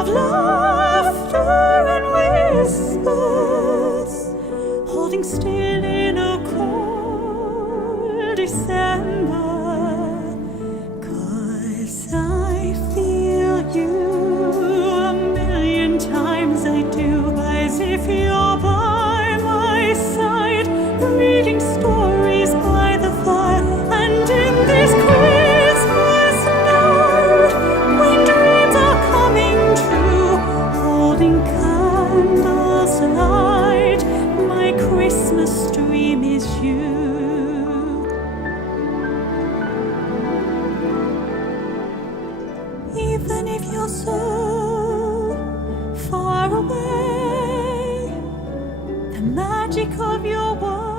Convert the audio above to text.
of laughter and whispers, holding still in a cold December. 'Cause I feel you a million times, I do, as if you're by my side, reading stories by the fire. And in this Christmas night, when dreams are coming true, holding candles alight, my Christmas dream is you. Even if you're so far away, the magic of your world